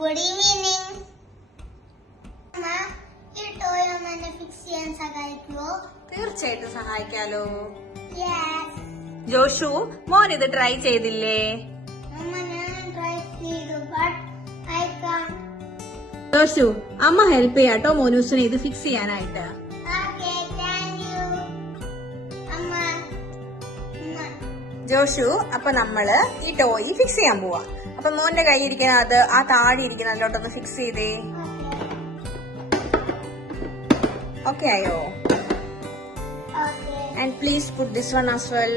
Good evening. ഈ toy ഒന്ന് എന്നെ ഫിക്സ് ചെയ്യാൻ സഹായിക്കുമോ? തീർച്ചയായിട്ടും സഹായിക്കാലോ. യെസ്. ജോഷു, മോൻ ഇത് ട്രൈ ചെയ്തില്ലേ? അമ്മ ഞാൻ ട്രൈ ചെയ്തു, ബട്ട് ഐ കാൻറ്റ്. ജോഷു, അമ്മ ഹെൽപ്പ് ചെയ്യാട്ടോ മോനൂസിനെ ഇത് ഫിക്സ് ചെയ്യാനായിട്ട്. ഓക്കേ, താങ്ക് യു അമ്മ. ജോഷു, അപ്പൊ നമ്മള് ഈ ടോയ് ഫിക്സ് ചെയ്യാൻ പോവാ. അപ്പൊ മോന്റെ കൈ ഇരിക്കുന്ന അത് ആ താഴെ ഇരിക്കുന്ന അതിലോട്ടൊന്ന് ഫിക്സ് ചെയ്തേ. ഓക്കെ ആയോ? Okay. And please puttu this one as well.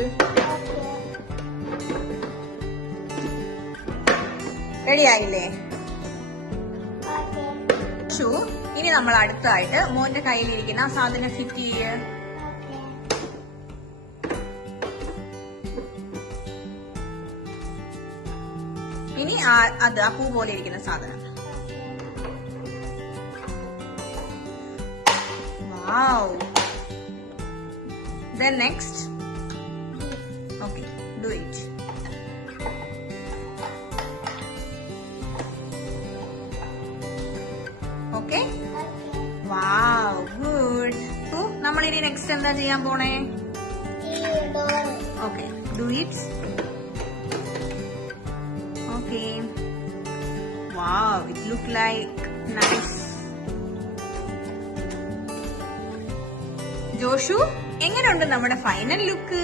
Ready ആയില്ലേ? ഓക്കേ. ജോഷു, ഇനി നമ്മൾ അടുത്തതായിട്ട് മോന്റെ കയ്യിലിരിക്കുന്ന ആ സാധനം ഫിറ്റ് ചെയ്യ്. ഇനി അത് ആ പൂ പോലെ ഇരിക്കുന്ന സാധനം. Wow. Then next. Okay, do it. Okay? Wow, good. So, നമ്മൾ ഇനി നെക്സ്റ്റ് എന്താ ചെയ്യാൻ പോണേ? Okay, do it. Okay. Wow, it look like nice. ജോഷു, എങ്ങനെയുണ്ട് നമ്മുടെ ഫൈനൽ ലുക്ക്?